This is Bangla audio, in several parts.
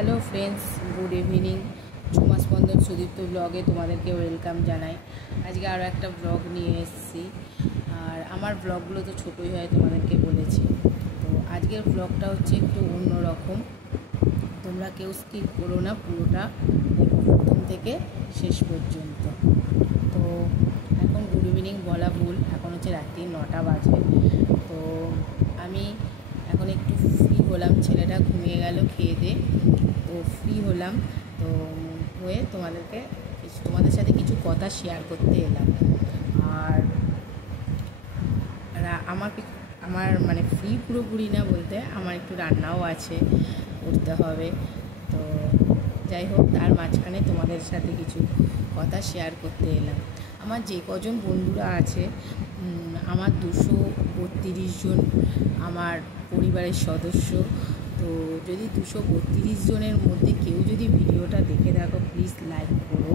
Hello friends, good evening. Jhuma স্পন্দন সুদীপ্ত ব্লগে তোমাদেরকে ওয়েলকাম জানাই। আজকে আরও একটা ব্লগ নিয়ে এসেছি। আর আমার ব্লগগুলো তো ছোটোই হয়, তোমাদেরকে বলেছি। তো আজকের ব্লগটা হচ্ছে একটু অন্যরকম। তোমরা কেউ স্কিপ করো না, পুরোটা দেখো প্রথম থেকে শেষ পর্যন্ত। তো এখন গুড ইভিনিং বলা ভুল, এখন হচ্ছে রাত্রি 9টা বাজে। তো আমি এখন একটু ফ্রি হলাম, ছেলেটা ঘুমিয়ে গেল খেয়ে দিয়ে, তো ফ্রি হলাম। তো হয়ে তোমাদের সাথে কিছু কথা শেয়ার করতে এলাম। আর আমার মানে ফ্রি পুরোপুরি না বলতে, আমার একটু রান্নাও আছে, করতে হবে। তো যাই হোক, তার মাঝখানে তোমাদের সাথে কিছু কথা শেয়ার করতে এলাম। আমার যে কজন বন্ধুরা আছে, আমার 232 জন আমার পরিবারের সদস্য। তো যদি 232 জনের মধ্যে কেউ যদি ভিডিওটা দেখে থাকো, প্লিজ লাইক করো।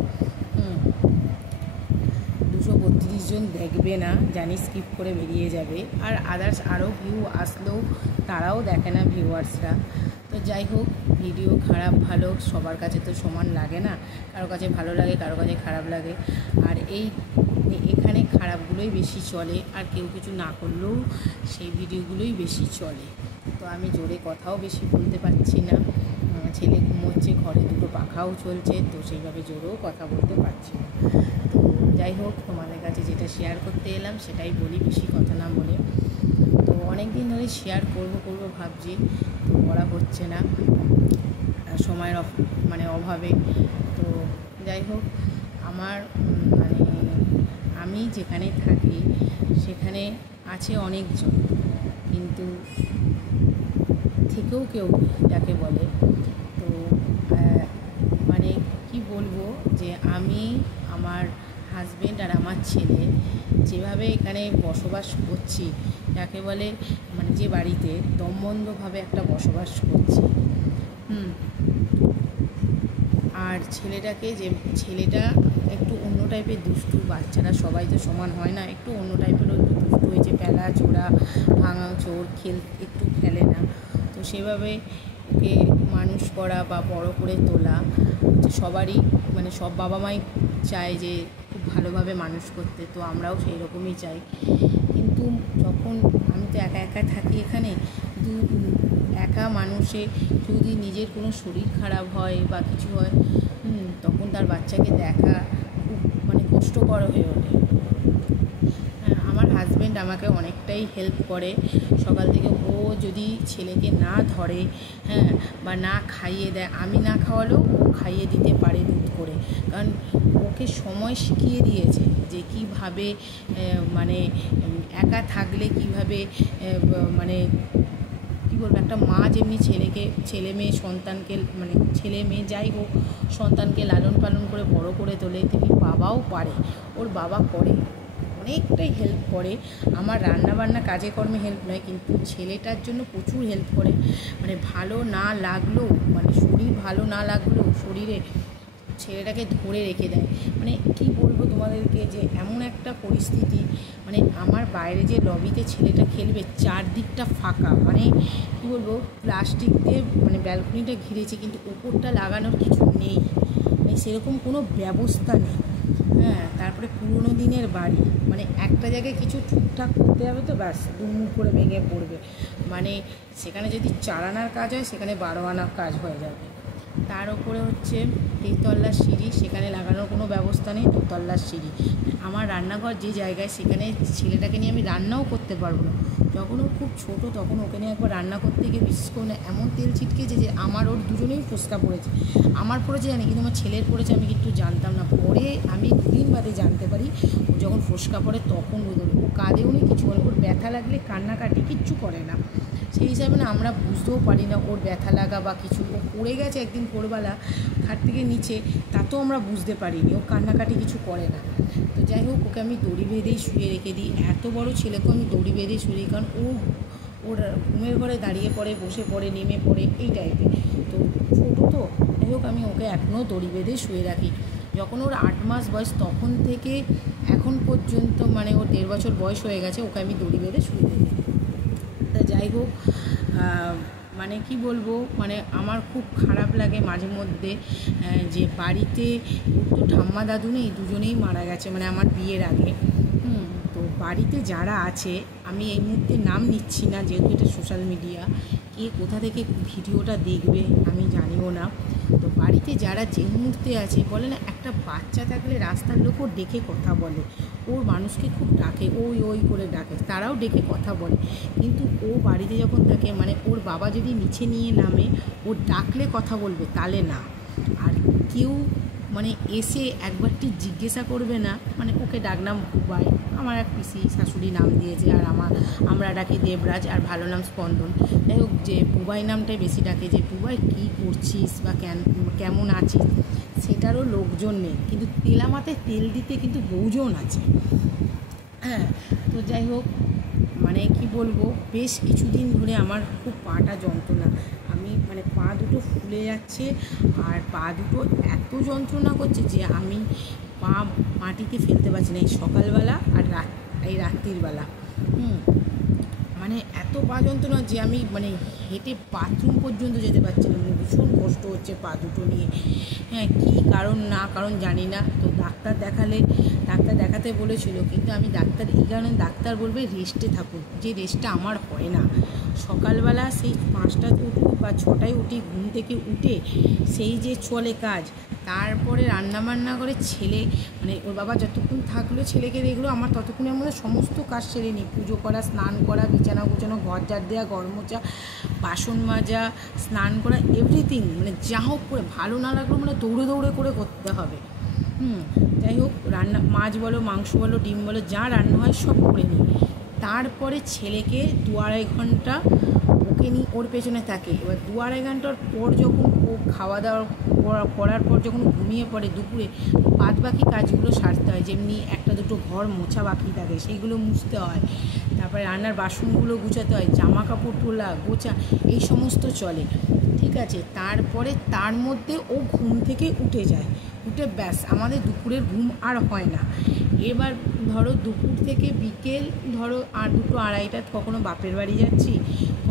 232 জন দেখবে না জানি, স্কিপ করে বেরিয়ে যাবে। আর আদার্স আরও ভিউ আসলেও তারাও দেখে না, ভিউয়ার্সরা। তো যাই হোক, ভিডিও খারাপ ভালো সবার কাছে তো সমান লাগে না, কারো কাছে ভালো লাগে, কারো কাছে খারাপ লাগে। আর এখানে খারাপগুলোই বেশি চলে, আর কেউ কিছু না করলেও সেই ভিডিওগুলোই বেশি চলে। তো আমি জোরে কথাও বেশি বলতে পারছি না, ছেলে ঘুমোচ্ছে, ঘরে দুটো পাখাও চলছে, তো সেইভাবে জোরেও কথা বলতে পারছি না। তো যাই হোক, তোমাদের কাছে যেটা শেয়ার করতে এলাম সেটাই বলি, বেশি কথা না বলে। তো অনেক দিন ধরে শেয়ার করব ভাবছি, তো করা হচ্ছে না সময়ের অভাবে। তো যাই হোক, আমার আমি যেখানে থাকি সেখানে আছে অনেকজন, কিন্তু থেকেও কেউ যাকে বলে। তো কি বলবো, যে আমি, আমার হাজব্যান্ড আর আমার ছেলে যেভাবে এখানে বসবাস করছি, যাকে বলে যে বাড়িতে দমবন্ধভাবে একটা বসবাস করছি। আর ছেলেটা একটু অন্য টাইপের দুষ্টু। বাচ্চারা সবাই তো সমান হয় না, একটু অন্য টাইপেরও একটু দুষ্টু হয়েছে, পেলা চোরা ভাঙা চোর একটু খেলে না। তো সেভাবে ওকে মানুষ করা বা বড় করে তোলা সবারই, সব বাবা মাই চায় যে খুব ভালোভাবে মানুষ করতে। তো আমরাও সেই রকমই চাই। কিন্তু যখন আমি তো একা থাকি এখানে, কিন্তু একা মানুষে যদি নিজের কোনো শরীর খারাপ হয় বা কিছু হয়, তখন তার বাচ্চাকে দেখা খুব কষ্টকর হয়ে ওঠে। আমার হাজব্যান্ড আমাকে অনেকটাই হেল্প করে। সকাল থেকে ও যদি ছেলেকে না ধরে, বা না খাইয়ে দেয়, আমি না খাওয়ালেও ও খাইয়ে দিতে পারে দুধ করে। কারণ ওকে সময় শিখিয়ে দিয়েছে যে কীভাবে একা থাকলে কীভাবে কী বলবো, একটা মা যেমনি ছেলে মেয়ে সন্তানকে ছেলে মেয়ে যাই হোক, সন্তানকে লালন পালন করে বড় করে তোলে, তেমনি বাবাও পারে। ওর বাবা করে, অনেকটাই হেল্প করে। আমার রান্নাবান্না কাজে কর্মে হেল্প নয়, কিন্তু ছেলেটার জন্য প্রচুর হেল্প করে। ভালো না লাগলেও, শরীর ভালো না লাগলেও শরীরে ছেলেটাকে ধরে রেখে দেয়। কি বলবো তোমাদেরকে, যে এমন একটা পরিস্থিতি, আমার বাইরে যে লবিতে ছেলেটা খেলবে, চারদিকটা ফাঁকা, কি বলবো, প্লাস্টিক দিয়ে ব্যালকনিটা ঘিরেছে, কিন্তু ওপরটা লাগানোর কিছু নেই, সেরকম কোনো ব্যবস্থা নেই। তারপরে পুরোনো দিনের বাড়ি, একটা জায়গায় কিছু ঠিকঠাক করতে হবে তো ব্যাস দুমুখ করে ভেঙে পড়বে। সেখানে যদি 4 আনার কাজ হয়, সেখানে 12 আনার কাজ হয়ে যাবে। তার উপরে হচ্ছে 3তলার সিঁড়ি, সেখানে লাগানোর কোনো ব্যবস্থা নেই। 2তলার সিঁড়ি, আমার রান্নাঘর যে জায়গায়, সেখানে ছেলেটাকে নিয়ে আমি রান্নাও করতে পারবো না। যখন ও খুব ছোটো, তখন ওকে নিয়ে একবার রান্না করতে গিয়ে বিশেষ করে এমন তেল ছিটকেছে যে আমার ওর দুজনেই ফোসকা পড়েছে। আমার পড়েছে জানি, কিন্তু আমার ছেলের পড়েছে আমি কিন্তু জানতাম না। পরে আমি 2 দিন বাদে জানতে পারি, ও যখন ফোসকা পড়ে তখন ও কাঁদেও নি, কিছু বলে। ওর ব্যথা লাগলে কান্নাকাটি কিচ্ছু করে না। সেই হিসাবে আমরা বুঝতেও পারি না ওর ব্যথা লাগা বা কিছু। ও পড়ে গেছে একদিন ভোরবেলা খাট থেকে নিচে, তাতেও আমরা বুঝতে পারিনি, ও কান্নাকাটি কিছু করে না। তো যাই হোক, ওকে আমি দড়ি বেঁধেই শুয়ে রেখে দিই। এত বড় ছেলেকেও আমি দড়ি বেঁধেই শুয়ে দিই, কারণ ওর ঘুমের ঘরে দাঁড়িয়ে পড়ে, বসে পড়ে, নেমে পড়ে, এই টাইপের। তো ছোটো তো, যাই হোক, আমি ওকে এখনও দড়ি বেঁধে শুয়ে রাখি। যখন ওর 8 মাস বয়স, তখন থেকে এখন পর্যন্ত, ওর 1.5 বছর বয়স হয়ে গেছে, ওকে আমি দড়ি বেঁধে শুয়ে দিই। তা যাই হোক, মানে কি বলবো, মানে আমার খুব খারাপ লাগে মাঝে মধ্যে যে বাড়িতে ওর তো ঠাম্মা দাদু নেই, দুজনেই মারা গেছে মানে আমার বিয়ের আগে। তো বাড়িতে যারা আছে, আমি এই মুহূর্তে নাম নিচ্ছি না যেহেতু এটা সোশ্যাল মিডিয়া, কে কোথা থেকে ভিডিওটা দেখবে আমি জানিও না। তো বাড়িতে যারা যে মুহূর্তে আছে, বলে না একটা বাচ্চা থাকলে রাস্তার লোকও ডেকে কথা বলে, ওর মানুষকে খুব ডাকে, ওই ওই করে ডাকে, তারাও ডেকে কথা বলে। কিন্তু ও বাড়িতে যখন থাকে, মানে ওর বাবা যদি নিচে নিয়ে নামে, ও ডাকলে কথা বলবে, তাহলে না। আর কেউ মানে এসে একবারটি জিজ্ঞাসা করবে না। মানে ওকে ডাকনাম বুবাই, আমার এক পিসি শাশুড়ি নাম দিয়েছে, আর আমরা ডাকি দেবরাজ, আর ভালো নাম স্পন্দন। যাই হোক, যে বুবাই নামটাই বেশি ডাকে, যে বুবাই কী করছিস বা কেমন আছিস, সেটারও লোকজন নেই। কিন্তু তেলামাতে তেল দিতে কিন্তু বউজন আছে। হ্যাঁ, তো যাই হোক, মানে কি বলবো, বেশ কিছুদিন ধরে আমার খুব পাটা যন্ত্রণা, আমি মানে পা দুটো ফুলে যাচ্ছে, আর পা দুটো এত যন্ত্রণা করছে যে আমি পা মাটিতে ফেলতে পারছি না, এই সকালবেলা আর এই রাত্রিবেলা। মানে এত পা যন্ত্রণা যে আমি মানে হেঁটে বাথরুম পর্যন্ত যেতে পারছি না, মানে ভীষণ কষ্ট হচ্ছে পা দুটো নিয়ে। হ্যাঁ, কী কারণ না কারণ জানি না। তো ডাক্তার দেখাতে বলেছিল, কিন্তু আমি এই কারণে ডাক্তার বলবে রেস্টে থাকুন, যে রেস্টটা আমার হয় না। সকালবেলা সেই 5টাতে উঠি বা 6টায় উঠি, ঘুম থেকে উঠে সেই যে চলে কাজ, তারপরে রান্নাবান্না করে ছেলে, মানে ওর বাবা যতক্ষণ থাকলো ছেলেকে দেখলো, আমার ততক্ষণের মধ্যে সমস্ত কাজ সেরে নিই, পুজো করা, স্নান করা, বিছানা গোছানো, ঘর ঝাড় দেওয়া, ঘর মোছা, বাসন মাজা, স্নান করা, এভরিথিং, মানে যা হোক করে, ভালো না লাগলেও মানে দৌড়ে দৌড়ে করে করতে হবে। যাই হোক, রান্না, মাছ বলো, মাংস বলো, ডিম বলো, যা রান্না হয় সব করে নিই। তারপরে ছেলেকে 2-2.5 ঘন্টা ওকে নিয়ে ওর পেছনে থাকে। এবার 2-2.5 ঘন্টার পর যখন ও খাওয়া দাওয়া করার পর যখন ঘুমিয়ে পড়ে দুপুরে, বাদ বাকি কাজগুলো সারতে হয়। যেমনি একটা দুটো ঘর মোছা বাকি থাকে, সেইগুলো মুছতে হয়। তারপরে রান্নার বাসনগুলো গুছাতে হয়, জামা কাপড় তোলা, গোছা, এই সমস্ত চলে। ঠিক আছে, তারপরে তার মধ্যে ও ঘুম থেকে উঠে যায়, উঠে ব্যাস আমাদের দুপুরের ঘুম আর হয় না। এবার ধরো দুপুর থেকে বিকেল ধরো আর 2-2:30, কখনো বাপের বাড়ি যাচ্ছি,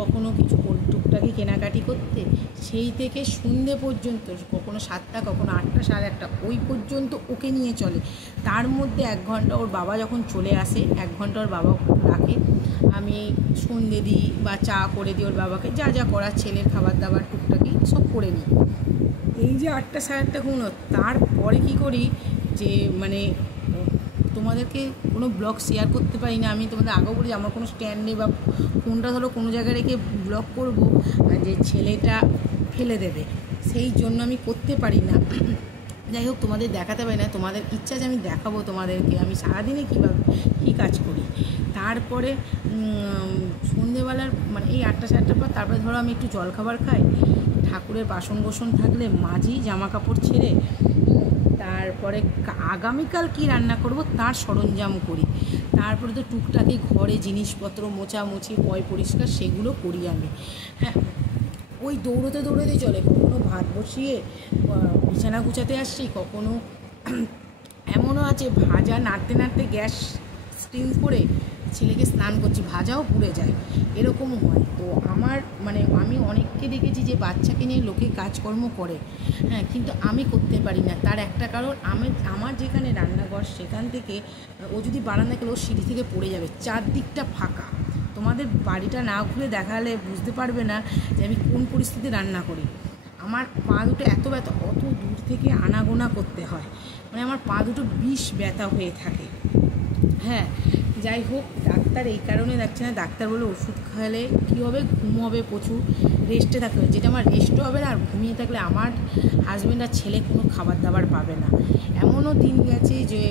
কখনো কিছু টুকটাকি কেনাকাটি করতে, সেই থেকে সন্ধে পর্যন্ত, কখনো 7টা, কখনো 8টা, 8:30, ওই পর্যন্ত ওকে নিয়ে চলে। তার মধ্যে 1 ঘন্টা ওর বাবা যখন চলে আসে, 1 ঘন্টা ওর বাবা রাখে, আমি সন্ধে দিই বা চা করে দিই ওর বাবাকে, যা যা করার, ছেলের খাবার দাবার টুকটাকি সব করে নিই। এই যে 8টা 8:30 ঘুমো, তারপরে কী করি যে মানে তোমাদেরকে কোনো ব্লগ শেয়ার করতে পারি না। আমি তোমাদের আগেও বলি, আমার কোনো স্ট্যান্ড নেই, বা ফোনটা ধরো কোনো জায়গায় রেখে ব্লগ করবো, যে ছেলেটা ফেলে দেবে, সেই জন্য আমি করতে পারি না। যাই হোক, তোমাদের দেখাতে পারি না, তোমাদের ইচ্ছা যে আমি দেখাবো তোমাদেরকে আমি সারাদিনে কী কাজ করি। তারপরে সন্ধেবেলার মানে এই 8টা 8:30 পর, তারপরে ধরো আমি একটু জলখাবার খাই, ঠাকুরের বাসন কোসন থাকলে মাজি, জামা কাপড় ছেড়ে, তারপরে আগামীকাল কি রান্না করব তার সরঞ্জাম করি। তারপরে তো টুকটাকি ঘরে জিনিসপত্র মোছামুছি, পয় পরিষ্কার, সেগুলো করি আমি। হ্যাঁ, ওই দৌড়োতে দৌড়োতে চলে। কখনো ভাত বসিয়ে বিছানা গুছাতে আসছি, কখনো এমনও আছে ভাজা নাড়তে নাড়তে গ্যাস স্টিম করে ছেলেকে স্নান করছি, ভাজাও পুড়ে যায়, এরকমও হয়। তো আমার মানে আমি অনেককে দেখেছি যে বাচ্চাকে নিয়ে লোকে কাজকর্ম করে, হ্যাঁ, কিন্তু আমি করতে পারি না। তার একটা কারণ, আমার যেখানে রান্নাঘর, সেখান থেকে ও যদি বারান্দা গেলে ও সিঁড়ি থেকে পড়ে যাবে, চারদিকটা ফাঁকা। তোমাদের বাড়িটা না ঘুরে দেখালে বুঝতে পারবে না যে আমি কোন পরিস্থিতিতে রান্না করি। আমার পা দুটো এত ব্যথা, অত দূর থেকে আনাগোনা করতে হয়, মানে আমার পা দুটো বিষ ব্যথা হয়ে থাকে। হ্যাঁ, যাই হোক, ডাক্তার এই কারণে দেখছে না, ডাক্তার বলে ওষুধ খাওয়ালে কী হবে, ঘুম হবে প্রচুর, রেস্টে থাকতে হবে, যেটা আমার রেস্টও হবে না, আর ঘুমিয়ে থাকলে আমার হাজব্যান্ড আর ছেলে কোনো খাবার দাবার পাবে না। এমনও দিন গেছে যে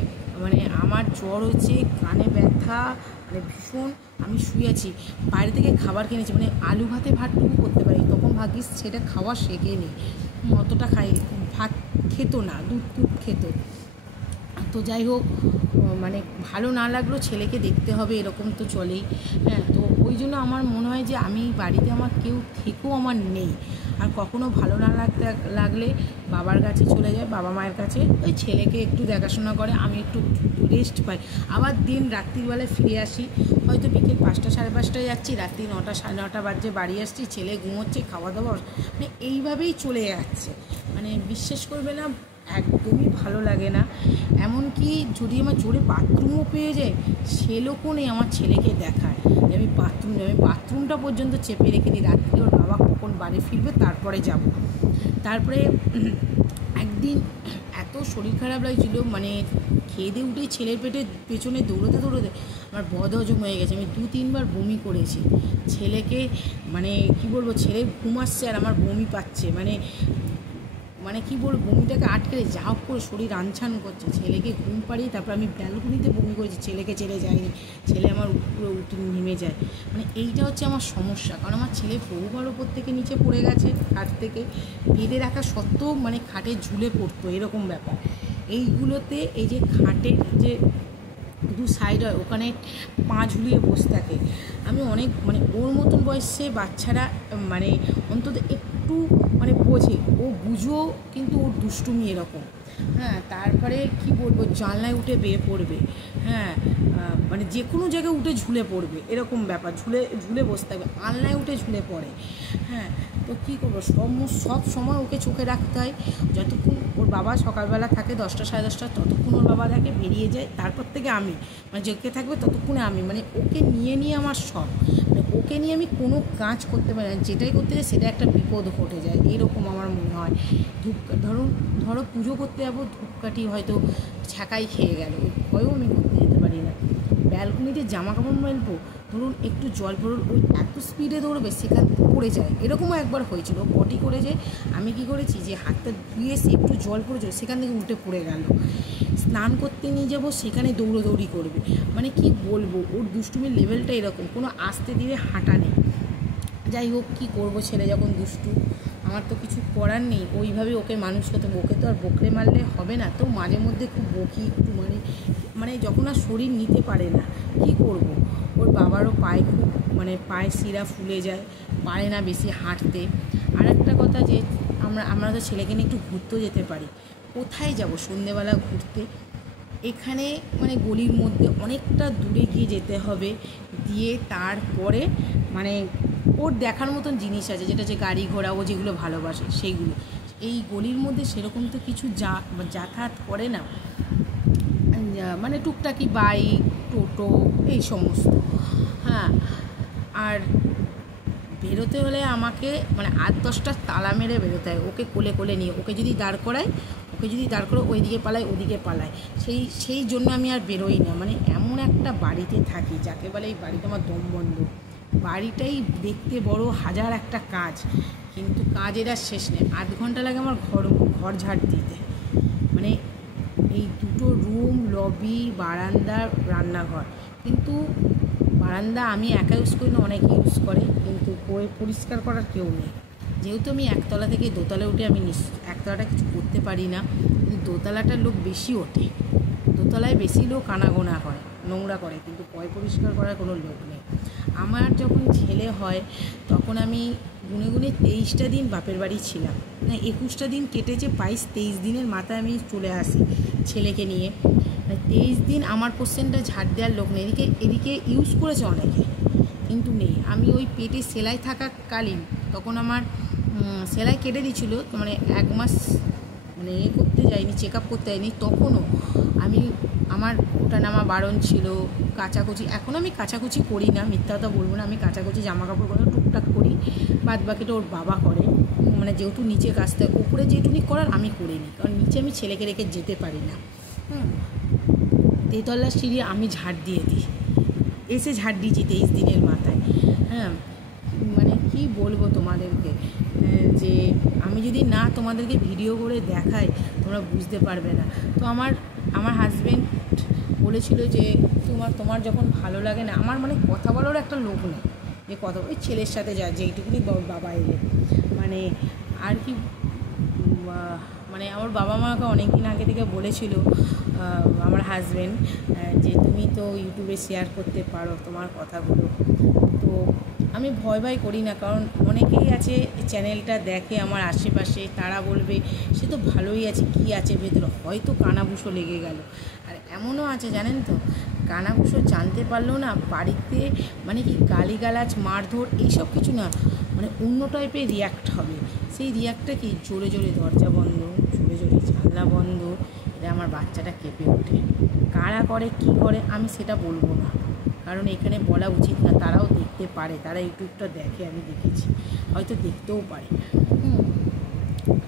মানে আমার জ্বর হয়েছে, কানে ব্যথা, মানে ভীষণ, আমি শুয়ে আছি, বাইরে থেকে খাবার কিনেছি, মানে আলু ভাতে ভাতটুকু করতে পারি, তখন ভাগ্যিস সেটা খাওয়া শেখেনি, অতটা ভাত খেত না, দুধ খেত। তো যাই হোক, মানে ভালো না লাগলেও ছেলেকে দেখতে হবে, এরকম তো চলেই। হ্যাঁ, তো ওই জন্য আমার মনে হয় যে আমি বাড়িতে আমার কেউ থেকেও আমার নেই, আর কখনো ভালো না লাগলে বাবার কাছে চলে যায়, বাবা মায়ের কাছে, ওই ছেলেকে একটু দেখাশোনা করে, আমি একটু রেস্ট পাই। আবার রাত্রিবেলায় ফিরে আসি, হয়তো বিকেল 5টা সাড়ে 5টায় যাচ্ছি, রাত্রি 9টা সাড়ে 9টা বাজে বাড়ি আসছি, ছেলে ঘুমোচ্ছে, খাওয়া দাওয়া, মানে এইভাবেই চলে যাচ্ছে। মানে বিশ্বাস করবে না, একদমই ভালো লাগে না। এমনকি যদি আমার জোরে বাথরুমও পেয়ে যায়, সে লোকও নেই আমার ছেলেকে দেখায় যে আমি বাথরুমটা পর্যন্ত চেপে রেখে দিই, রাত্রি ওর বাবা কখন বাড়ি ফিরবে তারপরে যাব। তারপরে একদিন এত শরীর খারাপ লাগছিল, মানে খেয়ে দিয়ে উঠেই ছেলের পেছনে দৌড়োতে আমার বদহজম হয়ে গেছে, আমি 2-3বার বমি করেছি। ছেলেকে মানে কি বলবো, ছেলে ঘুম আসছে আর আমার বমি পাচ্ছে, মানে কি বলবো, বমিটাকে আটকে যা হোক করে শরীর আনছান করছে। ছেলেকে ঘুম পাড়িয়ে তারপর আমি ব্যালকনিতে বমি করেছি, ছেলেকে ছেড়ে যায়নি, ছেলে আমার উপরে উঠে নেমে যায়। মানে এইটা হচ্ছে আমার সমস্যা, কারণ আমার ছেলে বহুবার ওপর থেকে নিচে পড়ে গেছে, খাট থেকে বেঁধে রাখা সত্ত্বেও মানে খাটে ঝুলে পড়তো, এরকম ব্যাপার। এইগুলোতে এই যে খাটের যে দু সাইড হয়, ওখানে পা ঝুলিয়ে বসে থাকে। আমি অনেক মানে ওর মতন বয়সে বাচ্চারা মানে অন্তত একটু মানে বোঝে, ও বুঝেও কিন্তু ওর দুষ্টুমি এরকম। হ্যাঁ, তারপরে কি বলবো, জানলায় উঠে বেয়ে পড়বে, হ্যাঁ, মানে যে কোনো জায়গায় উঠে ঝুলে পড়বে, এরকম ব্যাপার, ঝুলে বসে থাকবে, আলনায় উঠে ঝুলে পড়ে। হ্যাঁ, তো কী করবো, সব সময় ওকে চোখে রাখতে হয়। যতক্ষণ ওর বাবা সকালবেলা থাকে 10টা সাড়ে 10টা, ততক্ষণ ওর বাবা দেখে, বেরিয়ে যায়, তারপর থেকে আমি মানে জেগে থাকবে ততক্ষণে আমি, মানে ওকে নিয়ে আমার সব, মানে ওকে নিয়ে আমি কোনো কাজ করতে পারি না, যেটাই করতে যাই সেটা একটা বিপদ ঘটে যায়, এরকম আমার মনে হয়। ধরো পুজো করতে যাবো, ধূপকাঠি হয়তো ছ্যাঁকাই খেয়ে গেল, ভয়েও আমি করতে যেতে পারি না। ব্যালকনিতে জামা কাপড় মেলবো, ধরুন একটু জল পড়ল, ওই এত স্পিডে দৌড়বে, সেখান থেকে পড়ে যায়, এরকমও একবার হয়েছিল। পটি করে যে আমি কি করেছি, যে হাতটা ধুয়ে এসে একটু জল পড়েছিল, সেখান থেকে উল্টে পড়ে গেল। স্নান করতে নিয়ে যাবো, সেখানে দৌড়োদৌড়ি করবে, মানে কি বলবো, ওর দুষ্টুমির লেভেলটা এরকম, কোনো আস্তে ধীরে হাঁটা নেই। যাই হোক, কী করবো, ছেলে যখন দুষ্টু, আমার তো কিছু করার নেই, ওইভাবে ওকে মানুষ করতে, ওকে তো আর বকরে মারলে হবে না, তো মাঝে মধ্যে খুব বকি একটু, মানে যখন আর শরীর নিতে পারে না, কি করব। ওর বাবারও পায়ে খুব মানে পায়ে শিরা ফুলে যায়, পারে না বেশি হাঁটতে। আর একটা কথা, যে আমরা তো ছেলেকে নিয়ে একটু ঘুরতেও যেতে পারি, কোথায় যাব সন্ধেবেলা ঘুরতে, এখানে মানে গলির মধ্যে অনেকটা দূরে গিয়ে যেতে হবে, দিয়ে তারপরে মানে ওর দেখার মতন জিনিস আছে, যেটা যে গাড়ি ঘোড়া ও যেগুলো ভালোবাসে সেইগুলো। এই গলির মধ্যে সেরকম তো কিছু যাতায়াত করে না, মানে টুকটাকি বাইক, টোটো, এই সমস্ত। হ্যাঁ, আর বেরোতে হলে আমাকে মানে 8-10টা তালা মেরে বেরোতে হয়, ওকে কোলে নিয়ে, ওকে যদি দাঁড় করায় ওইদিকে পালায়, ওদিকে পালায়, সেই জন্য আমি আর বেরোই না। মানে এমন একটা বাড়িতে থাকি, যাকে বলে এই বাড়িটা আমার দম বন্ধ। বাড়িটাই দেখতে বড়, হাজার একটা কাজ, কিন্তু কাজের আর শেষ নেই। 8 ঘন্টা লাগে আমার ঘর ঝাড় দিতে, মানে এই দুটো রুম, লবি, বারান্দা, রান্নাঘর। কিন্তু বারান্দা আমি একা ইউজ করি না, অনেকে ইউজ করে, কিন্তু পরিষ্কার করার কেউ নেই। যেহেতু আমি একতলা থেকে দোতলায় উঠে আমি একতলাটা কিছু করতে পারি না, কিন্তু দোতলাটার লোক বেশি ওঠে, দোতলায় বেশি লোক আনাগোনা হয়, নোংরা করে, কিন্তু পরিষ্কার করার কোনো লোক নেই। আমার যখন ছেলে হয় তখন আমি গুনে 23টা দিন বাপের বাড়ি ছিলাম, না 21টা দিন কেটেছে, 22-23 দিনের মাথায় আমি চলে আসি ছেলেকে নিয়ে। 23 দিন আমার পোর্শনটা ঝাড় দেওয়ার লোক নেই। এদিকে ইউজ করেছে অনেকে, কিন্তু নেই। আমি ওই পেটে সেলাই থাকাকালীন, তখন আমার সেলাই কেটে দিয়েছিল, মানে 1 মাস মানে করতে যাইনি, চেক আপ করতে যাইনি, তখনও আমার ওটা নামা বারণ ছিল। কাচাকুচি, এখন আমি কাচাকুচি করি না, মিথ্যা কথা বলবো না, আমি কাচাকুচি জামা কাপড় করে টুকটাক করি, বাদ বাকিটা ওর বাবা করে। মানে যেহেতু নিচে কাচতে, উপরে যেটুনি করার আমি করিনি, কারণ নিচে আমি ছেলেকে রেখে যেতে পারি না। তেতলার সিঁড়ি আমি ঝাড় দিয়ে দিই, এসে ঝাড় দিয়েছি 23 দিনের মাথায়। হ্যাঁ, মানে কি বলবো তোমাদেরকে, যে আমি যদি না তোমাদেরকে ভিডিও করে দেখাই তোমরা বুঝতে পারবে না। তো আমার হাজব্যান্ড বলেছিল যে তোমার যখন ভালো লাগে না, আমার মানে কথা বলারও একটা লোক নেই, যে কথা ওই ছেলের সাথে যায়, যেইটুকুনি বাবা এলে মানে আর কি, মানে আমার বাবা মাকে অনেক দিন আগে থেকে বলেছিল আমার হাজব্যান্ড, যে তুমি তো ইউটিউবে শেয়ার করতে পারো তোমার কথাগুলো। তো আমি ভয় করি না, কারণ অনেকেই আছে চ্যানেলটা দেখে আমার আশেপাশে, তারা বলবে সে তো ভালোই আছে, কী আছে ভেতরে, হয়তো কানাঘুষো লেগে গেল। আর এমনও আছে জানেন তো, কানাঘুষো জানতে পারলেও না বাড়িতে মানে কি গালিগালাজ মারধর এইসব কিছু না, মানে অন্য টাইপের রিয়াক্ট হবে। সেই রিয়াক্টটা কি জোরে জোরে দরজা বন্ধ, জোরে জোরে জানলা বন্ধ, এটা আমার বাচ্চাটা কেঁপে ওঠে। কারা করে কী করে আমি সেটা বলবো না, কারণ এখানে বলা উচিত না। তারাও দেখতে পারে, তারা ইউটিউবটা দেখে, আমি দেখেছি, হয়তো দেখতেও পারে।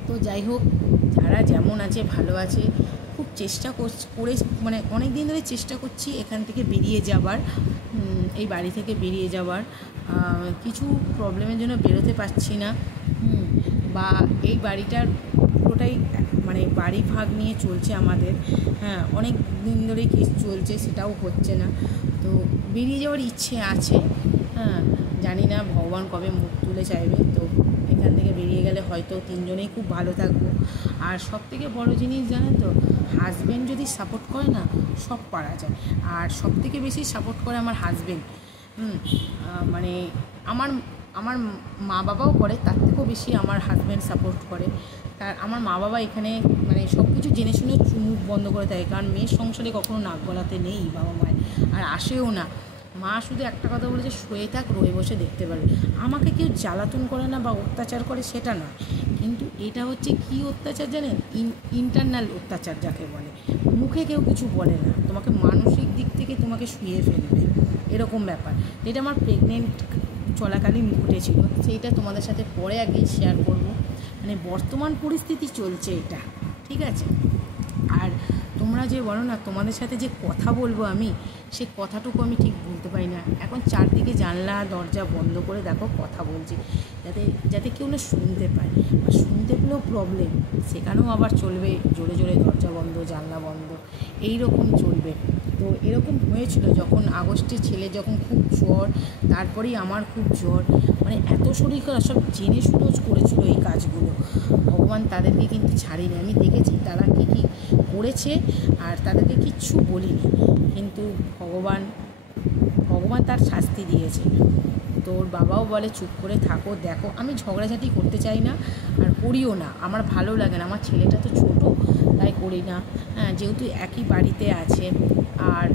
তো যাই হোক, যারা যেমন আছে ভালো আছে। খুব চেষ্টা করে মানে অনেক দিন ধরে চেষ্টা করছি এখান থেকে বেরিয়ে যাবার, এই বাড়ি থেকে বেরিয়ে যাবার। কিছু প্রবলেমের জন্য বেরোতে পারছি না, বা এই বাড়িটার পুরোটাই মানে বাড়ি ভাগ নিয়ে চলছে আমাদের। হ্যাঁ, অনেক দিন ধরেই কেস চলছে, সেটাও হচ্ছে না। তো বেরিয়ে যাওয়ার ইচ্ছে আছে। হ্যাঁ, জানি না ভগবান কবে মুখ তুলে চাইবে। তো এখান থেকে বেরিয়ে গেলে হয়তো তিনজনেই খুব ভালো থাকবো। আর সবথেকে বড় জিনিস জানেন তো, হাজব্যান্ড যদি সাপোর্ট করে না, সব পারা যায়। আর সবথেকে বেশি সাপোর্ট করে আমার হাজব্যান্ড। মানে আমার মা বাবাও করে, তার থেকেও বেশি আমার হাজব্যান্ড সাপোর্ট করে। তার আমার মা বাবা এখানে মানে সব কিছু জেনে শুনে মুখ বন্ধ করে থাকে, কারণ মেয়ের সংসারে কখনো নাক গলাতে নেই বাবা মায়ের, আর আসেও না। মা শুধু একটা কথা বলেছে, শুয়ে থাক, রয়ে বসে দেখতে পারবে। আমাকে কেউ জ্বালাতন করে না বা অত্যাচার করে সেটা নয়, কিন্তু এটা হচ্ছে কি অত্যাচার জানেন, ইন্টারনাল অত্যাচার যাকে বলে। মুখে কেউ কিছু বলে না, তোমাকে মানসিক দিক থেকে তোমাকে শুয়ে ফেলবে, এরকম ব্যাপার। এটা আমার প্রেগনেন্ট চলাকালীন ঘটেছিল, সেইটা তোমাদের সাথে পরে আগে শেয়ার করব। মানে বর্তমান পরিস্থিতি চলছে এটা, ঠিক আছে। আর তোমরা যে বলো না তোমাদের সাথে যে কথা বলবো আমি, সে কথাটুকু আমি ঠিক বলতে পারি না। এখন চারদিকে জানলা দরজা বন্ধ করে দেখো কথা বলছি, যাতে কেউ না শুনতে পায়। আর শুনতে পেলেও প্রবলেম, সেখানেও আবার চলবে জোরে জোরে দরজা বন্ধ জানলা বন্ধ, এই রকম চলবে। তো এরকম হয়েছিল যখন আগস্টে ছেলে যখন খুব জ্বর, তারপরেই আমার খুব জ্বর, মানে এত শরীর খারাপ, সব জেনে শুনেও করেছিল এই কাজগুলো। ভগবান তাদেরকে কিন্তু ছাড়িনি, আমি দেখেছি তারা কী কী করেছে, আর তাদেরকে কিচ্ছু বলিনি, কিন্তু ভগবান তার শাস্তি দিয়েছে। তোর বাবাও বলে চুপ করে থাকো, দেখো। আমি ঝগড়াঝাটি করতে চাই না, আর করিও না, আমার ভালো লাগে না। আমার ছেলেটা তো ছোটো, তাই করি না। হ্যাঁ, যেহেতু একই বাড়িতে আছে, আর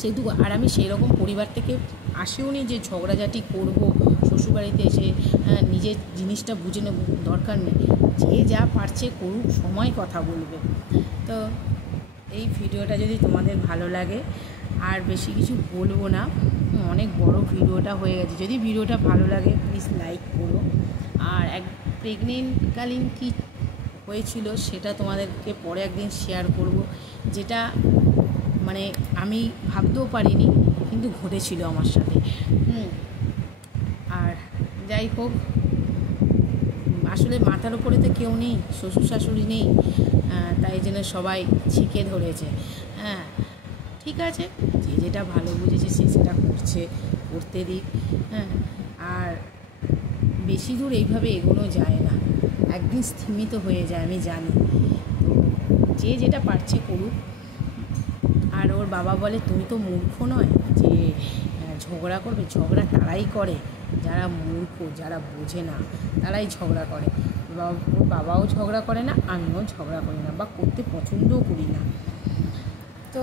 সেহেতু আর আমি সেই রকম পরিবার থেকে আসেও নি যে ঝগড়াঝাটি করবো শ্বশুরবাড়িতে এসে। হ্যাঁ, নিজের জিনিসটা বুঝে নেব, দরকার নেই। যে যা পারছে করুক, সময় কথা বলবে। তো এই ভিডিওটা যদি তোমাদের ভালো লাগে, আর বেশি কিছু বলবো না, অনেক বড় ভিডিওটা হয়ে গেছে। যদি ভিডিওটা ভালো লাগে প্লিজ লাইক করো। আর প্রেগনেন্টকালীন কী হয়েছিল সেটা তোমাদেরকে পরে একদিন শেয়ার করব, যেটা মানে আমি ভাবতেও পারিনি, কিন্তু ঘটেছিল আমার সাথে। আর যাই হোক, আসলে মাথার উপরে তো কেউ নেই, শ্বশুর শাশুড়ি নেই, তাই জন্য সবাই ছিকে ধরেছে। হ্যাঁ, ঠিক আছে, যে যেটা ভালো বুঝেছে সে সেটা করতে দিক। হ্যাঁ, আর বেশি দূর এইভাবে এগোনো যায় না, একদিন স্থিমিত হয়ে যায়, আমি জানি। তো যে যেটা পারছে করুক। আর ওর বাবা বলে তুমি তো মূর্খ নয় যে ঝগড়া করবে। ঝগড়া তারাই করে যারা মূর্খ, যারা বোঝে না, তারাই ঝগড়া করে। ওর বাবাও ঝগড়া করে না, আমিও ঝগড়া করি না, বা করতে পছন্দও করি না। তো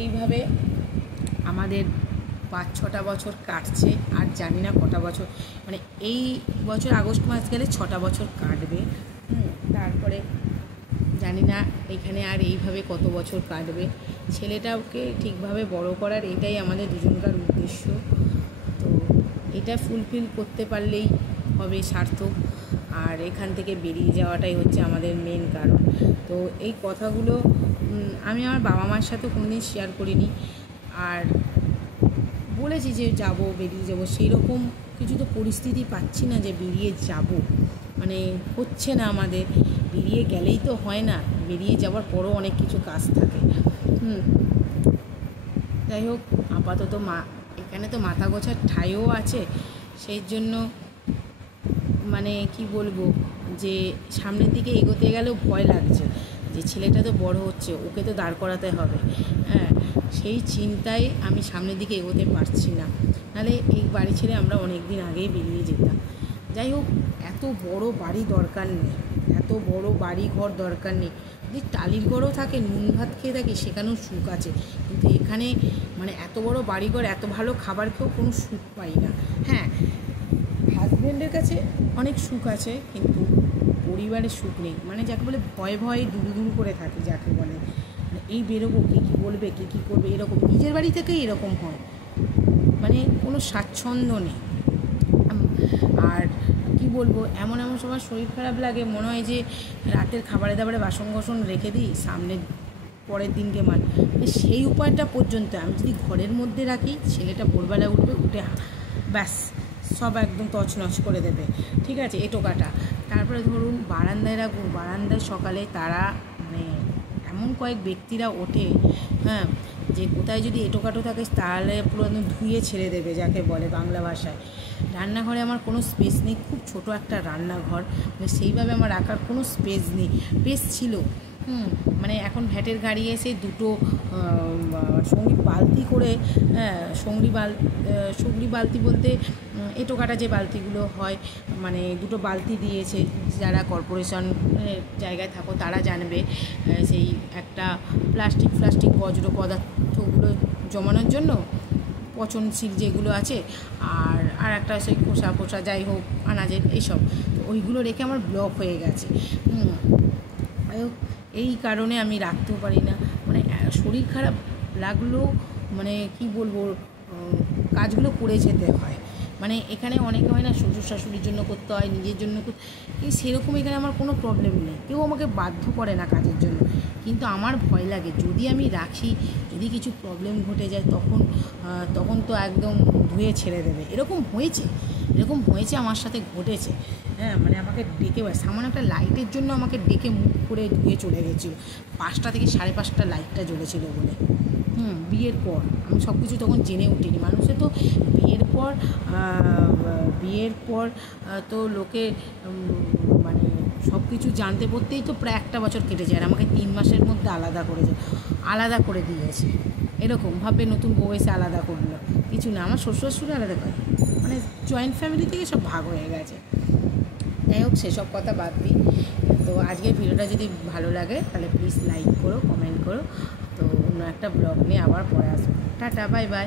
এইভাবে আমাদের 5-6টা বছর কাটছে, আর জানি না কটা বছর, মানে এই বছর আগস্ট মাস গেলে 6টা বছর কাটবে। তারপরে জানি না এখানে আর এইভাবে কত বছর কাটবে। ছেলেটাকে ঠিকভাবে বড় করার এটাই আমাদের দুজনকার উদ্দেশ্য। তো এটা ফুলফিল করতে পারলেই হবে সার্থক। আর এখান থেকে বেরিয়ে যাওয়াটাই হচ্ছে আমাদের মেন কারণ। তো এই কথাগুলো আমি আমার বাবা মার সাথে কোনোদিন শেয়ার করিনি, আর বলেছি যে যাব, বেরিয়ে যাব, সেই রকম কিছু তো পরিস্থিতি পাচ্ছি না যে বেরিয়ে যাব, মানে হচ্ছে না আমাদের। বেরিয়ে গেলেই তো হয় না, বেরিয়ে যাওয়ার পরও অনেক কিছু কাজ থাকে। যাই হোক, আপাতত এখানে তো মাথা গোছার ঠাইও আছে, সেই জন্য মানে কি বলবো, যে সামনের দিকে এগোতে গেলেও ভয় লাগছে যে ছেলেটা তো বড় হচ্ছে, ওকে তো দাঁড় করাতে হবে। হ্যাঁ, সেই চিন্তায় আমি সামনের দিকে এগোতে পারছি না। নাহলে এই বাড়ি ছেড়ে আমরা অনেক দিন আগেই বেরিয়ে যেতাম। যাই হোক, এত বড় বাড়ি দরকার নেই, এত বড় বাড়ি ঘর দরকার নেই। যদি টালির ঘরও থাকে, নুন ভাত খেয়ে থাকি, সেখানেও সুখ আছে। কিন্তু এখানে মানে এত বড় বাড়িঘর, এত ভালো খাবার খেয়েও কোনো সুখ পাই না। হ্যাঁ, হাজব্যান্ডের কাছে অনেক সুখ আছে, কিন্তু পরিবারের সুখ নেই। মানে যাকে বলে ভয়ে ভয়ে দুরু দুরু করে থাকি, যাকে বলে এই বেরোবো, কী কী বলবে, কী কী করবে, এরকম নিজের বাড়ি থেকেই এরকম হয়, মানে কোনো স্বাচ্ছন্দ্য নেই। আর কি বলবো, এমন এমন সময় শরীর খারাপ লাগে, মনে হয় যে রাতের খাবারে দাবারে বাসন কোসন রেখে দিই, সামনে পরের দিনকে মানে সেই উপায়টা পর্যন্ত আমি যদি ঘরের মধ্যে রাখি, ছেলেটা ভোরবেলা উঠবে, উঠে ব্যাস সব একদম তছনছ করে দেবে, ঠিক আছে, এটোকাটা। তারপরে ধরুন বারান্দায় রাখবো, বারান্দায় সকালে তারা মানে এমন কয়েক ব্যক্তিরা ওঠে, হ্যাঁ, যে কোথায় যদি এটোকাটো থাকে তাহলে পুরো একদম ধুয়ে ছেড়ে দেবে, যাকে বলে বাংলা ভাষায়। রান্নাঘরে আমার কোনো স্পেস নেই, খুব ছোট একটা রান্নাঘর, মানে সেইভাবে আমার রাখার কোনো স্পেস নেই। স্পেস ছিল, মানে এখন ভ্যাটের গাড়ি এসে দুটো সঙ্গী বালতি করে, হ্যাঁ, সঙ্গী বালতি বলতে এটোকাটা যে বালতিগুলো হয়, মানে দুটো বালতি দিয়েছে। যারা কর্পোরেশন জায়গায় থাকো তারা জানবে, সেই একটা প্লাস্টিক পদার্থগুলো জমানোর জন্য, পচনশীল যেগুলো আছে, আর একটা সেই খোসা যাই হোক আনাজের এইসব, তো ওইগুলো রেখে আমার ব্লক হয়ে গেছে। এই কারণে আমি রাখতেও পারি না, মানে শরীর খারাপ লাগলেও মানে কি বলবো, কাজগুলো করে যেতে হয়। মানে এখানে অনেকে হয় না, শ্বশুর শাশুড়ির জন্য করতে হয়, নিজের জন্য সেরকম এখানে আমার কোনো প্রবলেম নেই, কেউ আমাকে বাধ্য করে না কাজের জন্য। কিন্তু আমার ভয় লাগে, যদি আমি রাখি, যদি কিছু প্রবলেম ঘটে যায়, তখন তো একদম ধুয়ে ছেড়ে দেবে। এরকম হয়েছে আমার সাথে, ঘটেছে। হ্যাঁ, মানে আমাকে ডেকে, সামান্য একটা লাইটের জন্য আমাকে ডেকে মুখ করে ধুয়ে চলে গেছিলো, 5টা থেকে 5:30 লাইটটা জ্বলেছিল বলে। বিয়ের পর আমি সব কিছু তখন জেনে উঠিনি। মানুষে তো বিয়ের পর তো লোকে মানে সব কিছু জানতে পড়তেই তো প্রায় 1 বছর কেটে যায়, আর আমাকে 3 মাসের মধ্যে আলাদা করে দিয়েছে। এরকম ভাবে নতুন বউ এসে আলাদা করলো, কিছু না, আমার শ্বশুর শাশুড়ি আলাদা করে, মানে জয়েন্ট ফ্যামিলি থেকে সব ভাগ হয়ে গেছে। যাই হোক, সেসব কথা বাদ দিই। তো আজকের ভিডিওটা যদি ভালো লাগে তাহলে প্লিজ লাইক করো, কমেন্ট করো। তো অন্য একটা ব্লগ নিয়ে আবার পরে আসবো। Tata, bye bye.